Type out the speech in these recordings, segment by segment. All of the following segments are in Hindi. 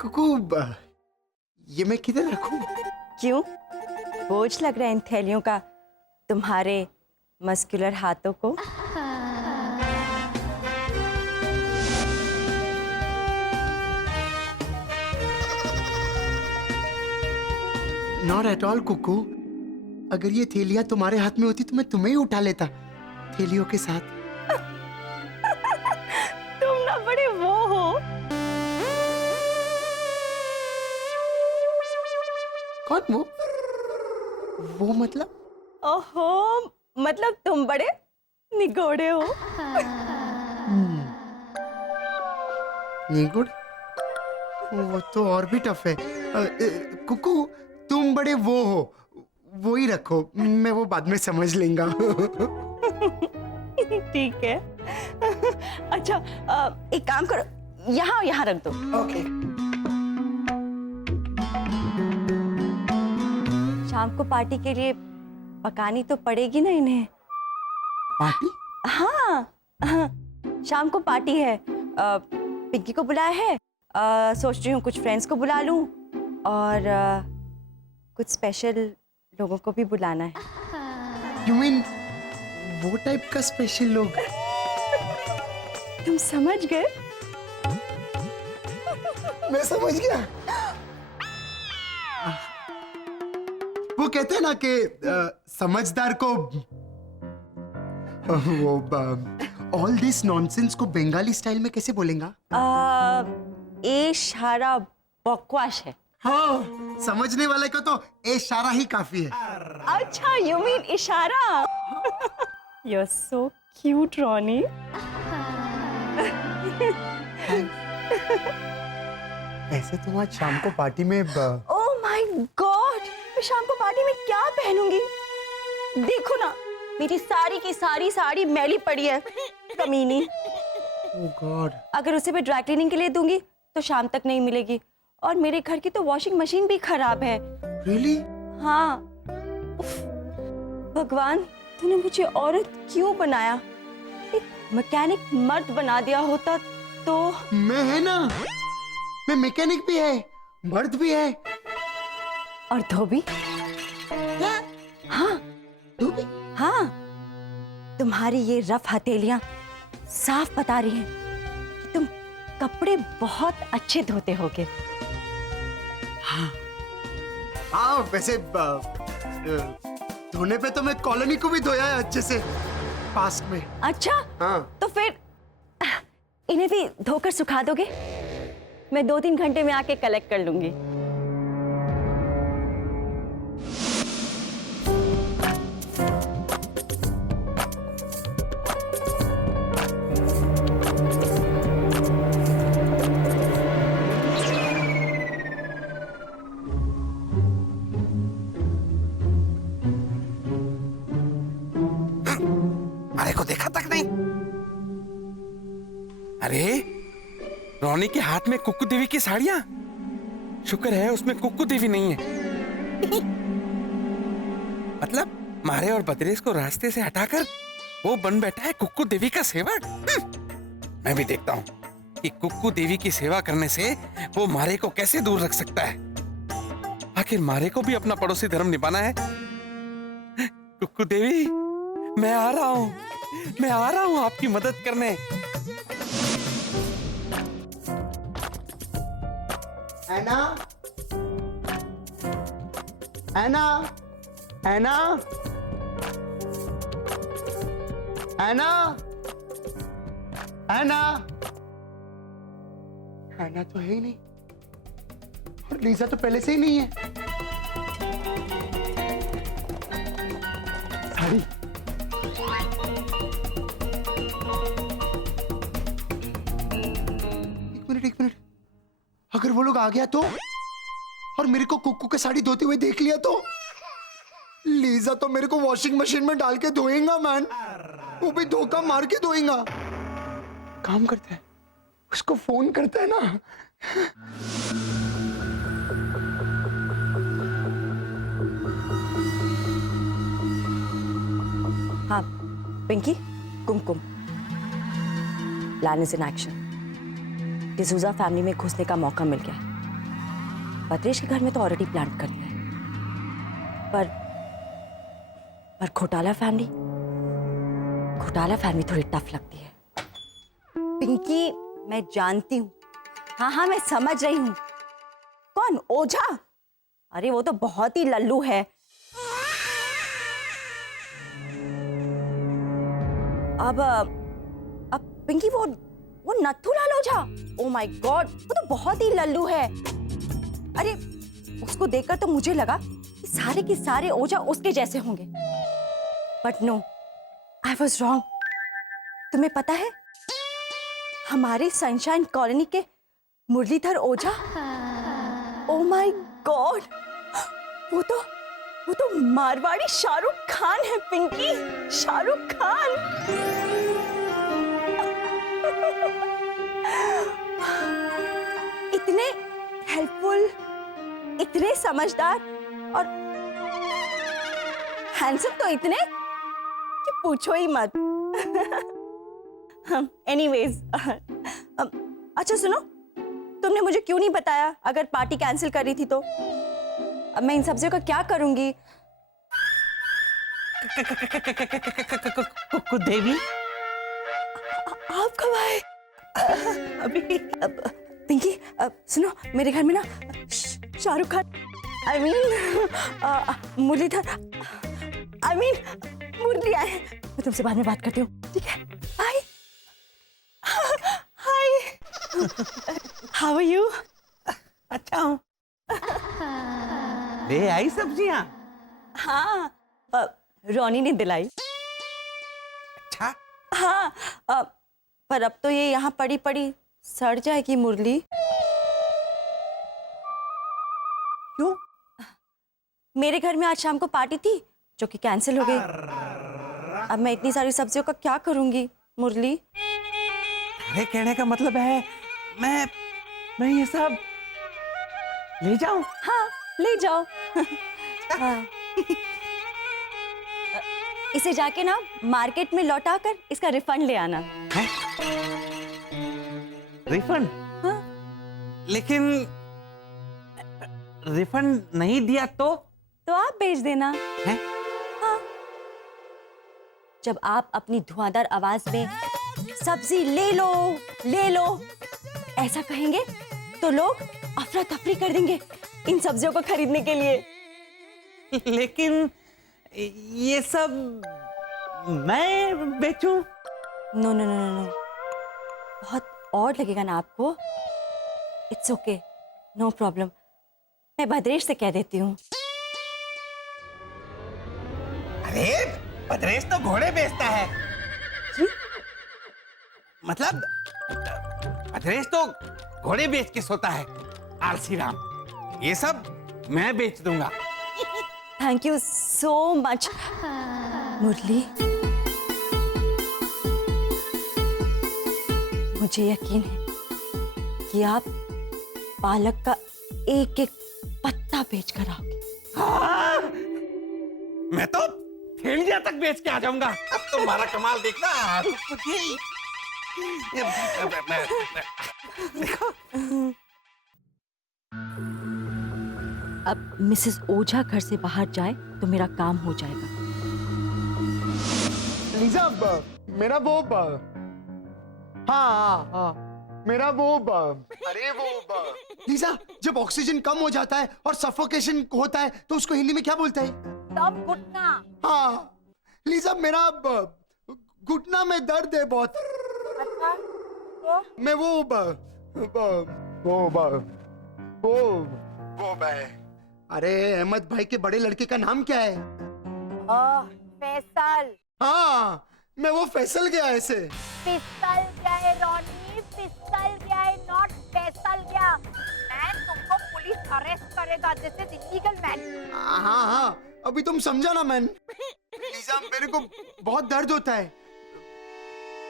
कुकू, ये मैं किधर रखूं? क्यों? बोझ लग रहा है इन थैलियों का तुम्हारे मस्कुलर हाथों को? Not at all Kuku. अगर ये थैलियां तुम्हारे हाथ में होती तो मैं तुम्हें ही उठा लेता, थैलियों के साथ। तुम ना बड़े वो हो। कौन वो? वो मतलब? ओहो, मतलब तुम बड़े निगोड़े हो। निगुड़? वो तो और भी टफ है। कुकू, तुम बड़े वो हो, वो ही रखो, मैं वो बाद में समझ लेंगा। ठीक है। अच्छा, एक काम करो, यहाँ यहाँ रख दो। ओके। शाम को पार्टी के लिए पकानी तो पड़ेगी ना इन्हें। पार्टी? हाँ, हाँ, शाम को पार्टी है। पिंकी को बुलाया है। सोच रही हूँ कुछ फ्रेंड्स को बुला लूँ और कुछ स्पेशल लोगों को भी बुलाना है। You mean वो टाइप का स्पेशल लोग? तुम समझ गए? मैं समझ गया। वो कहते हैं ना कि समझदार को वो ऑल दिस नॉनसेंस को बंगाली स्टाइल में कैसे बोलेंगा? इशारा बकवास है। हाँ, समझने वाले को तो इशारा ही काफी है। अच्छा, यू मीन इशारा? You are so cute Ronnie. ऐसे तुम आज शाम को पार्टी में ओह माय गॉड, मैं शाम को पार्टी में क्या पहनूंगी? देखो ना, मेरी सारी की सारी साड़ी मैली पड़ी है, कमीनी। ओह गॉड। अगर उसे मैं ड्राई क्लीनिंग के लिए दूंगी तो शाम तक नहीं मिलेगी, और मेरे घर की तो वॉशिंग मशीन भी खराब है। Really? हाँ। उफ, भगवान, तूने मुझे औरत क्यों बनाया? एक मैकेनिक मर्द बना दिया होता तो। मैं है ना, मैं मैकेनिक भी है, मर्द भी है। और धोबी? हाँ, धोबी? हाँ। तुम्हारी ये रफ हथेलियां साफ बता रही हैं कि तुम कपड़े बहुत अच्छे धोते होगे। हाँ, वैसे धोने पे तो मैं कॉलोनी को भी धोया है अच्छे से पास्ट में। अच्छा, हाँ। तो फिर इन्हें भी धोकर सुखा दोगे? मैं 2-3 घंटे में आके कलेक्ट कर लूंगी। अरे को देखा तक नहीं। अरे रोनी के हाथ में कुक्कू देवी की साड़ियां। शुक्र है उसमें कुक्कू देवी नहीं है। मतलब मारे और बदरेश को रास्ते से हटाकर वो बन बैठा है कुक्कू देवी का सेवक। मैं भी देखता हूँ कि कुक्कू देवी की सेवा करने से वो मारे को कैसे दूर रख सकता है। आखिर मारे को भी अपना पड़ोसी धर्म निभाना है। कुक्कू देवी, मैं आ रहा हूँ आपकी मदद करने। ऐना, ऐना, ऐना, ऐना, ऐना, ऐना तो है ही नहीं, और लीजा तो पहले से ही नहीं है। साड़ी। एक मिनट, अगर वो लोग आ गया तो, और मेरे को कुक्कू की साड़ी धोते हुए देख लिया तो, लीजा तो मेरे को वॉशिंग मशीन में डाल के धोएगा मैन, वो भी धोखा मार के धोएगा। काम करता है, उसको फोन करता है ना। हाँ, Pinky, Kumkum, plan is in action. D'Souza family में घुसने का मौका मिल गया। भद्रेश के घर में तो ऑलरेडी प्लान कर लिया है, पर घोटाला फैमिली थोड़ी टफ लगती है। पिंकी, मैं जानती हूँ, हाँ मैं समझ रही हूँ। कौन? ओझा? अरे वो तो बहुत ही लल्लू है। अब पिंकी, वो नथुलाल ओझा, ओ माय गॉड, वो तो बहुत ही लल्लू है। अरे उसको देखकर तो मुझे लगा कि सारे के सारे ओझा उसके जैसे होंगे, but no, I was wrong. तुम्हें पता है, हमारे सनशाइन कॉलोनी के Muralidhar Ojha, oh my God, वो तो मारवाड़ी शाहरुख खान है पिंकी, शाहरुख खान। इतने हेल्पफुल, इतने समझदार और हैंडसम तो इतने कि पूछो ही मत। एनीवेज, अच्छा सुनो, तुमने मुझे क्यों नहीं बताया अगर पार्टी कैंसिल कर रही थी तो? अब मैं इन सब्जियों का क्या करूंगी? कुक्कू देवी, आप कब आए? अभी पिंकी, सुनो, मेरे घर में ना Shahrukh Khan, I mean Murlidhar, I mean Murli आए हैं। मैं तुमसे बाद में बात करती हूँ, ठीक है? Bye. Hi, how are you? अच्छा हूँ। ले आई सब्जियां? हाँ, रोनी ने दिलाई। अच्छा, हाँ, पर अब तो ये यहाँ पड़ी पड़ी सड़ जाएगी मुरली। क्यों? मेरे घर में आज शाम को पार्टी थी जो कि कैंसिल हो गई। अब मैं इतनी सारी सब्जियों का क्या करूंगी मुरली? अरे कहने का मतलब है मैं ये सब ले जाऊं? हाँ, ले जाओ। हाँ। इसे जाके ना मार्केट में लौटा कर इसका रिफंड ले आना। है? रिफंड? हाँ? लेकिन रिफंड नहीं दिया तो आप भेज देना। है? हाँ। जब आप अपनी धुआंधार आवाज में सब्जी ले लो ऐसा कहेंगे तो लोग अफरा तफरी कर देंगे इन सब्जियों को खरीदने के लिए। लेकिन ये सब मैं बेचूं? नो, बहुत ऑड लगेगा ना आपको? इट्स ओके, नो प्रॉब्लम, मैं भद्रेश से कह देती हूँ। अरे भद्रेश तो घोड़े बेचता है। जी? मतलब भद्रेश तो घोड़े बेच के सोता है। आरसी राम, ये सब मैं बेच दूंगा। थैंक यू सो मच मुरली। मुझे यकीन है कि आप पालक का एक एक पत्ता बेच कर आओगे। हाँ, मैं तो थैलियां तक बेच के आ जाऊंगा। अब तुम्हारा कमाल देखना। देखो, अब मिसेस ओझा घर से बाहर जाए तो मेरा काम हो जाएगा। लीजा, मेरा वो हाँ, मेरा वो अरे वो लीजा, जब ऑक्सीजन कम हो जाता है और सफोकेशन होता है तो उसको हिंदी में क्या बोलते हैं? दम घुटना। हाँ लीजा, मेरा घुटना में दर्द है बहुत। अच्छा, तो? मैं वो अरे अहमद भाई के बड़े लड़के का नाम क्या है? फैसल। हाँ, मैं वो फैसल गया ऐसे। फिसल गया है रॉनी, फिसल गया है, नॉट फैसल गया। मैन, तुमको पुलिस अरेस्ट करेगा, दिस इज इलीगल मैन। हाँ, अभी तुम समझा ना मैन। लीजा, मेरे को बहुत दर्द होता है।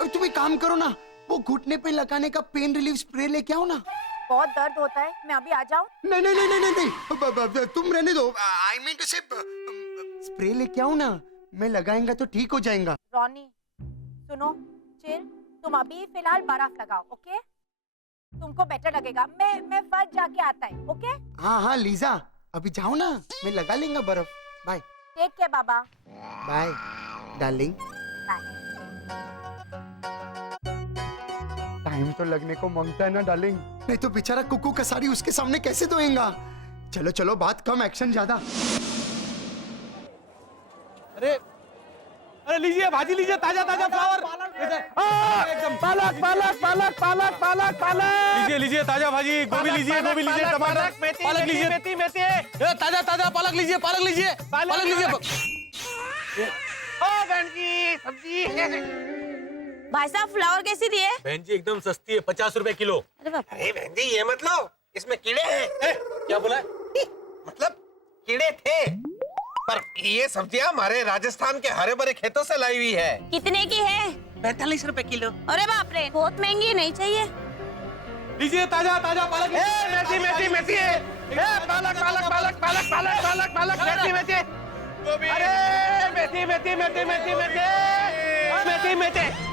अब तुम एक काम करो ना, वो घुटने पे लगाने का पेन रिलीफ स्प्रे लेके आओ ना। बहुत दर्द होता है, मैं अभी आ जाऊं? नहीं, तुम रहने दो। आई मीन टू से स्प्रे लेके आओ ना, मैं लगाएंगा तो ठीक हो जाएगा। रॉनी सुनो, चिल, तुम अभी फिलहाल बर्फ लगाओ, ओके? तुमको बेटर लगेगा। मैं फर्स्ट जाके आता है, ओके? हाँ हाँ लीजा, अभी जाओ ना, मैं लगा लेंगे बर्फ। बाय टेक केयर बाबा। Bye darling. बाय। टाइम तो लगने को मांगता है ना डार्लिंग, नहीं तो बेचारा कुक्कू का साड़ी उसके सामने कैसे धोएगा। चलो चलो, बात कम एक्शन ज्यादा। अरे अरे लीजिए भाजी, लीजिए ताजा ताजा फ्लावर एकदम। पालक पालक पालक पालक पालक पालक लीजिए, लीजिए ताजा भाजी। गोभी लीजिए, गोभी लीजिए, टमाटर, पालक लीजिए, मेथी मेथी, ताजा ताजा पालक लीजिए, पालक लीजिए, पालक लीजिए। ओ बहन जी सब्जी। भाई साहब फ्लावर कैसी दिए? बहन जी एकदम सस्ती है, 50 रुपए किलो। अरे बाप, अरे बहन जी ये मत लो, इसमें कीड़े हैं। क्या बोला? मतलब कीड़े थे, पर ये सब्जियां हमारे राजस्थान के हरे भरे खेतों से लाई हुई है। कितने की है? 45 रुपए किलो। अरे बाप रे, बहुत महंगी, नहीं चाहिए। लीजिए ताजा ताजा पालक। मेथी मेथी मेथी, पालक पालक पालक पालक पालक पालक पालक, मेथी मेथी, अरे मेथी मेथी मेथी मेथी मेथी मेथी मेथी।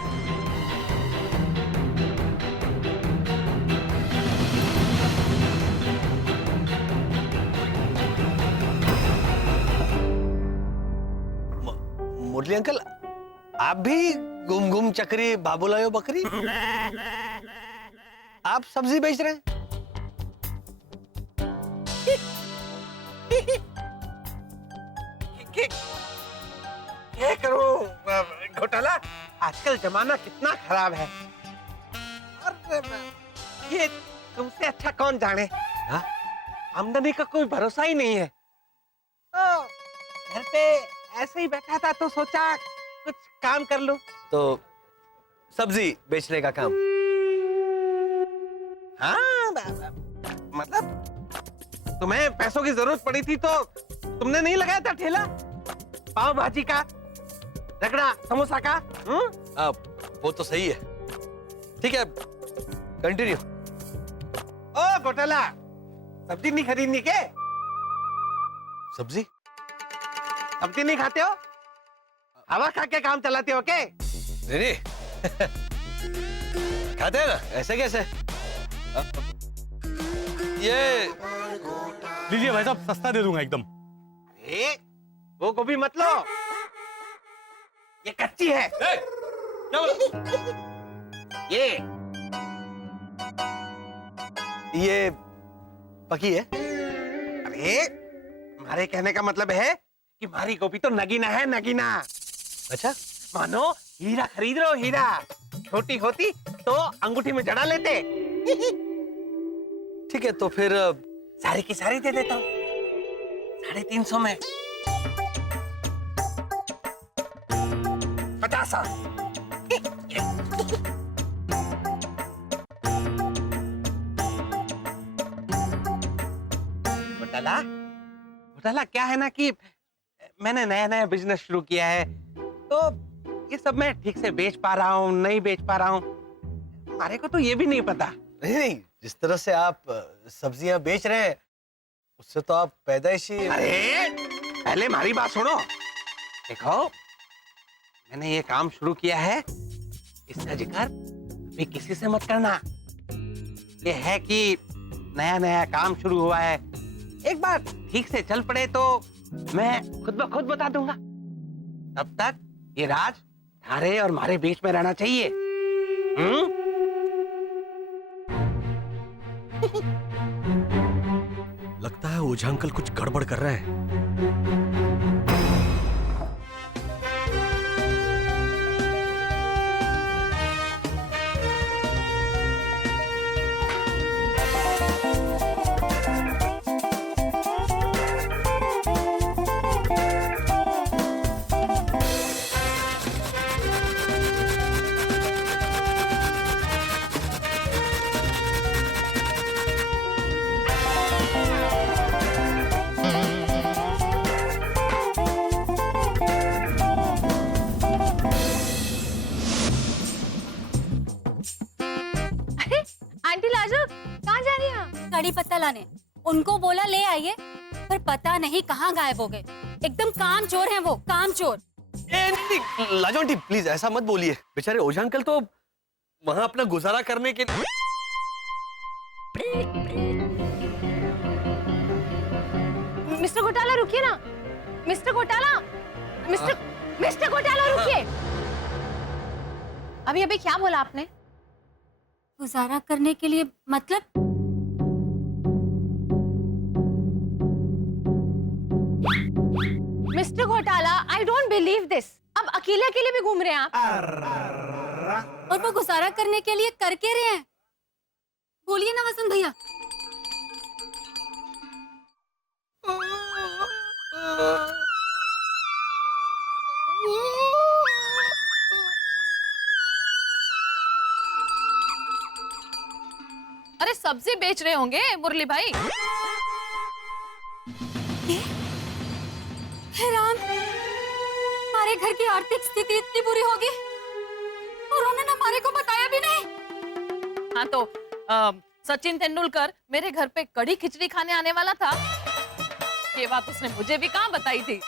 मुरली अंकल, आप भी घूम घूम चक्री बाबूलायो बकरी, आप सब्जी बेच रहे हैं? क्या करूं घोटाला, आजकल जमाना कितना खराब है, और ये तुमसे अच्छा कौन जाने। हाँ? आमदनी का कोई भरोसा ही नहीं है। तो घर पे ऐसे ही बैठा था तो सोचा कुछ काम कर लूं। तो सब्जी बेचने का काम? हाँ मतलब तुम्हें पैसों की जरूरत पड़ी थी तो तुमने नहीं लगाया था ठेला पाव भाजी का, रगड़ा समोसा का? वो तो सही है। ठीक है, कंटिन्यू। ओ घोटाला, सब्जी नहीं खरीदनी के? सब्जी? सब्जी नहीं खाते हो, हवा खा के काम चलाते हो के? नहीं खाते हैं ना, ऐसे कैसे? ये लीजिए भाई साहब, सस्ता दे दूंगा एकदम। अरे वो गोभी मत लो, ये कच्ची है। क्या बोला? ये पकी है? अरे हमारे कहने का मतलब है कि हमारी गोभी तो नगीना है, नगीना। अच्छा, मानो हीरा खरीद रहे हो, हीरा। छोटी होती तो अंगूठी में जड़ा लेते। ठीक है, तो फिर सारी की सारी दे देता हूँ, 350 में। 50। घोटाला, घोटाला क्या है ना कि मैंने नया नया बिजनेस शुरू किया है, तो ये सब मैं ठीक से बेच पा रहा हूँ नहीं बेच पा रहा हूँ, हमारे को तो ये भी नहीं पता। नहीं, जिस तरह से आप सब्जियां बेच रहे हैं उससे तो आप पैदाइशी। अरे पहले हमारी बात सुनो। देखो मैंने ये काम शुरू किया है, इसका जिक्र अभी किसी से मत करना। ये है कि नया नया काम शुरू हुआ है, एक बार ठीक से चल पड़े तो मैं खुद ब खुद बता दूंगा। तब तक ये राज थारे और हमारे बीच में रहना चाहिए। लगता है ओझा अंकल कुछ गड़बड़ कर रहे हैं। आंटी लाजो, कहाँ जा रही हैं? कड़ी पत्ता लाने उनको बोला ले आइए, पर पता नहीं कहाँ गायब हो गए। एकदम काम चोर हैं वो, काम चोर। लाजो आंटी प्लीज ऐसा मत बोलिए, बेचारे ओझा अंकल तो वहां अपना गुजारा करने के लिए। मिस्टर घोटाला रुकिए ना, मिस्टर घोटाला, मिस्टर घोटाला रुकिए। अभी क्या बोला आपने? गुजारा करने के लिए मतलब? मिस्टर घोटाला, आई डोंट बिलीव दिस। अब अकेले अकेले भी घूम रहे हैं आप? और वो गुजारा करने के लिए कर के रहे हैं? बोलिए ना वसंत भैया। अरे सब्जी बेच रहे होंगे मुरली भाई। हे राम, हमारे घर की आर्थिक स्थिति इतनी बुरी होगी और उन्होंने हमारे को बताया भी नहीं। हाँ तो सचिन तेंदुलकर मेरे घर पे कड़ी खिचड़ी खाने आने वाला था। ये बात उसने मुझे भी कहाँ बताई थी।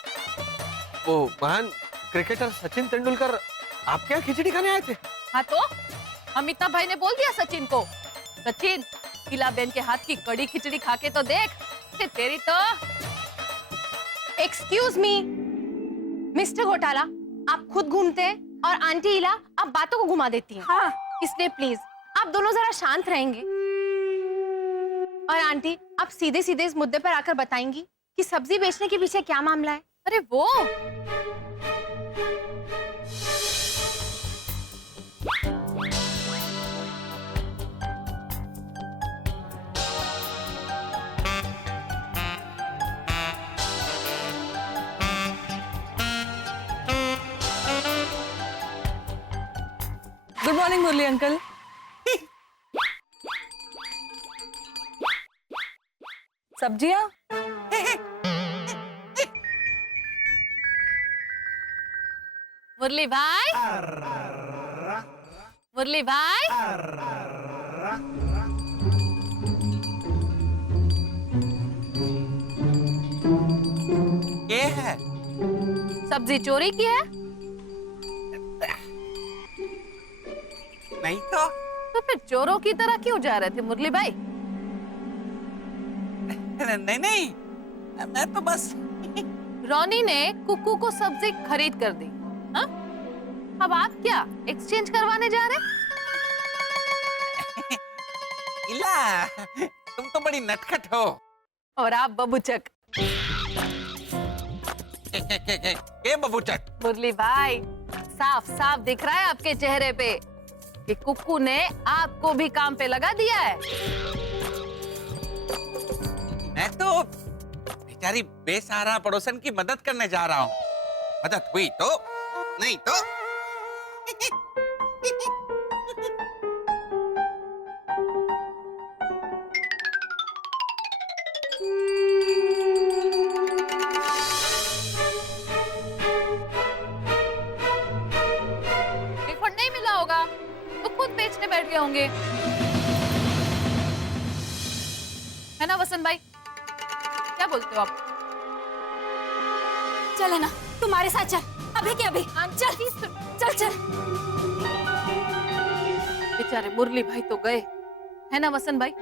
वो महान क्रिकेटर सचिन तेंदुलकर आपके यहाँ खिचड़ी खाने आए थे? हाँ तो अमिताभ भाई ने बोल दिया सचिन को, सचिन कीला बेन के हाथ की कड़ी खिचड़ी खा के तो देख, तेरी तो। एक्सक्यूज मी, मिस्टर घोटाला, आप खुद घूमते हैं और आंटी इला आप बातों को घुमा देती हैं। हाँ। इसलिए प्लीज आप दोनों जरा शांत रहेंगे। और आंटी, आप सीधे सीधे इस मुद्दे पर आकर बताएंगी कि सब्जी बेचने के पीछे क्या मामला है? अरे वो गुड मॉर्निंग मुरली अंकल। सब्जियां? मुरली भाई, मुरली भाई, ये है सब्जी चोरी की है? नहीं तो फिर चोरों की तरह क्यों जा रहे थे मुरली भाई? नहीं नहीं, मैं तो बस रोनी ने कुक्कू को सब्जी खरीद कर दी। हाँ? अब आप क्या एक्सचेंज करवाने जा रहे? इला, तुम तो बड़ी नटखट हो। और आप बबूचक। के बबूचक? मुरली भाई, साफ साफ दिख रहा है आपके चेहरे पे कि कुक्कू ने आपको भी काम पे लगा दिया है। मैं तो बेचारी बेसहारा पड़ोसन की मदद करने जा रहा हूँ। मदद हुई तो, नहीं तो रिफंड नहीं मिला होगा तो खुद बेचने बैठ गए होंगे, है ना वसंत भाई? क्या बोलते हो आप? चले ना, तुम्हारे साथ चल, अभी के अभी। चल चल चल। बेचारे मुरली भाई तो गए, है ना वसंत भाई?